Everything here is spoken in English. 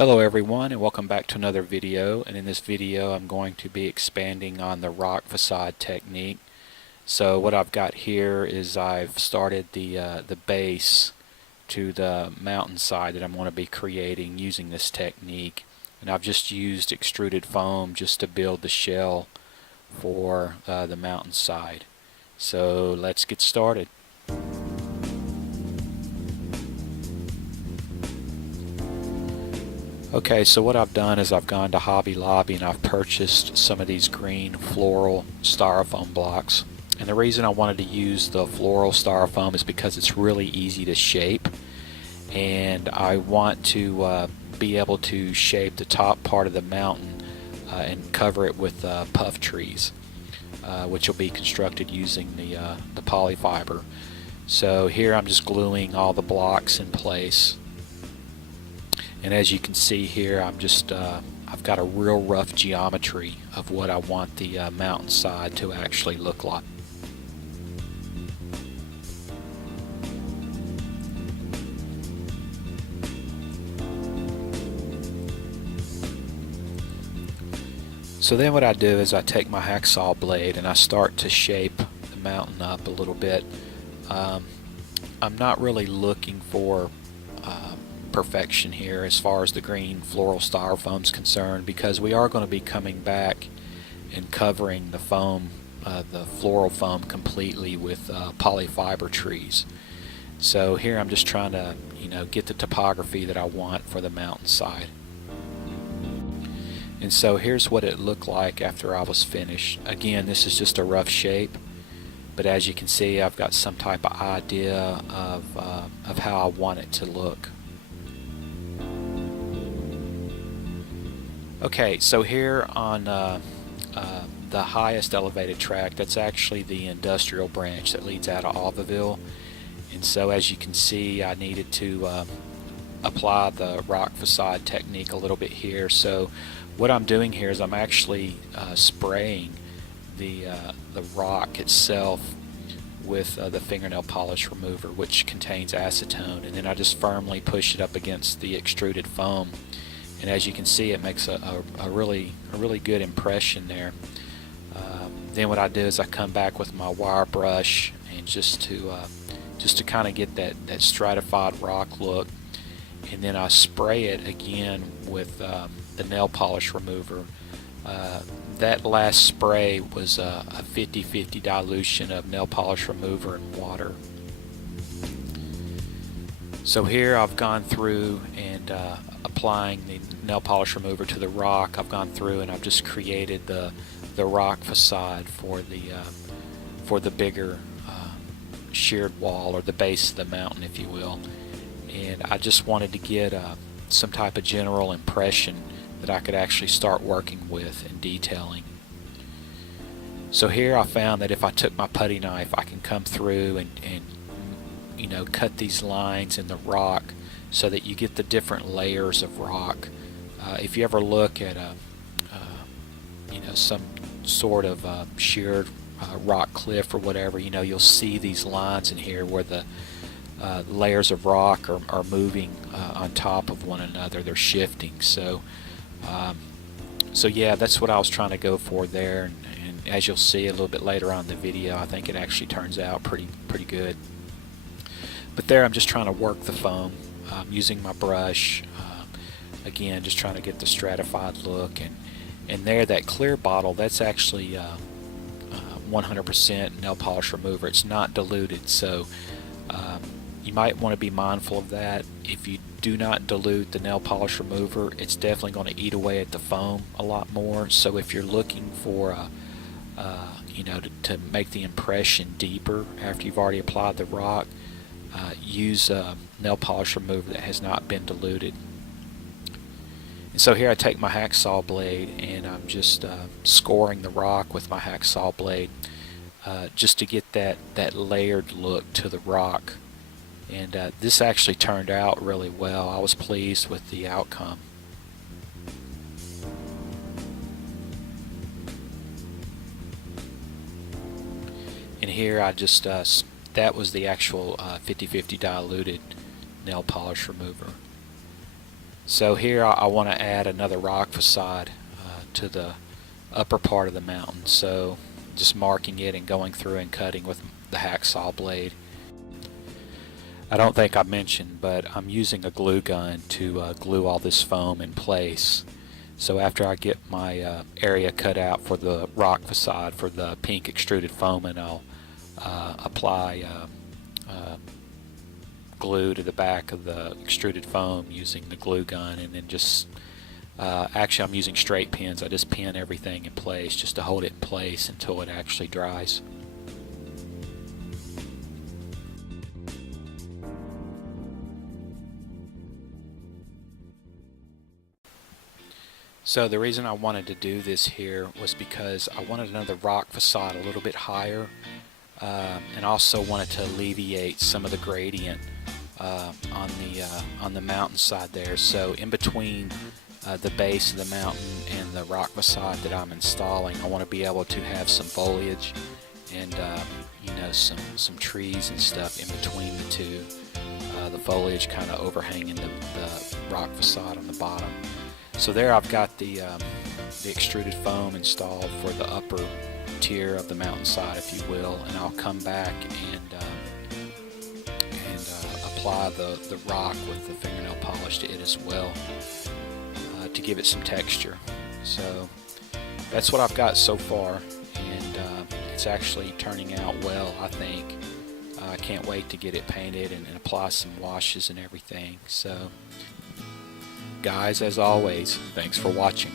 Hello everyone, and welcome back to another video. And in this video I'm going to be expanding on the rock facade technique. So what I've got here is I've started the base to the mountainside that I'm going to be creating using this technique, and I've just used extruded foam just to build the shell for the mountainside. So let's get started. Okay, so what I've done is I've gone to Hobby Lobby and I've purchased some of these green floral styrofoam blocks. And the reason I wanted to use the floral styrofoam is because it's really easy to shape, and I want to be able to shape the top part of the mountain and cover it with puff trees, which will be constructed using the polyfiber. So here I'm just gluing all the blocks in place. And as you can see here, I've got a real rough geometry of what I want the mountainside to actually look like. So then what I do is I take my hacksaw blade and I start to shape the mountain up a little bit. I'm not really looking for perfection here as far as the green floral styrofoam is concerned, because we are going to be coming back and covering the foam, the floral foam, completely with polyfiber trees. So here I'm just trying to get the topography that I want for the mountainside. And so here's what it looked like after I was finished. Again, this is just a rough shape, but as you can see, I've got some type of idea of how I want it to look. Okay, so here on the highest elevated track, that's actually the industrial branch that leads out of Alvaville. And so as you can see, I needed to apply the rock facade technique a little bit here. So what I'm doing here is I'm actually spraying the rock itself with the fingernail polish remover, which contains acetone, and then I just firmly push it up against the extruded foam. And as you can see, it makes a really good impression there. Then what I do is I come back with my wire brush and just to kind of get that stratified rock look, and then I spray it again with the nail polish remover. That last spray was a 50-50 dilution of nail polish remover and water. So here I've gone through and applying the nail polish remover to the rock. I've gone through and I've just created the rock facade for the bigger sheared wall, or the base of the mountain, if you will. And I just wanted to get some type of general impression that I could actually start working with and detailing. So here I found that if I took my putty knife, I can come through and cut these lines in the rock so that you get the different layers of rock. If you ever look at some sort of sheared rock cliff or whatever, you'll see these lines in here where the layers of rock are moving on top of one another. They're shifting. So yeah, that's what I was trying to go for there, and as you'll see a little bit later on in the video, I think it actually turns out pretty good. But there I'm just trying to work the foam using my brush, again just trying to get the stratified look. And there, that clear bottle, that's actually 100% nail polish remover. It's not diluted, so you might want to be mindful of that. If you do not dilute the nail polish remover, it's definitely going to eat away at the foam a lot more. So if you're looking for to make the impression deeper after you've already applied the rock, use a nail polish remover that has not been diluted. And so here I take my hacksaw blade and I'm just scoring the rock with my hacksaw blade, just to get that layered look to the rock. And this actually turned out really well. I was pleased with the outcome. And here I just that was the actual 50-50 diluted nail polish remover. So here I want to add another rock facade to the upper part of the mountain. So just marking it and going through and cutting with the hacksaw blade. I don't think I mentioned, but I'm using a glue gun to glue all this foam in place. So after I get my area cut out for the rock facade for the pink extruded foam, and I'll apply glue to the back of the extruded foam using the glue gun, and then just actually I'm using straight pins. I just pin everything in place just to hold it in place until it actually dries. So the reason I wanted to do this here was because I wanted another rock facade a little bit higher, and also wanted to alleviate some of the gradient on the mountainside there. So in between the base of the mountain and the rock facade that I'm installing, I want to be able to have some foliage and some trees and stuff in between the two. The foliage kind of overhanging the rock facade on the bottom. So there I've got the extruded foam installed for the upper tier of the mountainside, if you will, and I'll come back and apply the rock with the fingernail polish to it as well to give it some texture. So that's what I've got so far, and it's actually turning out well, I think. I can't wait to get it painted and apply some washes and everything. So guys, as always, thanks for watching.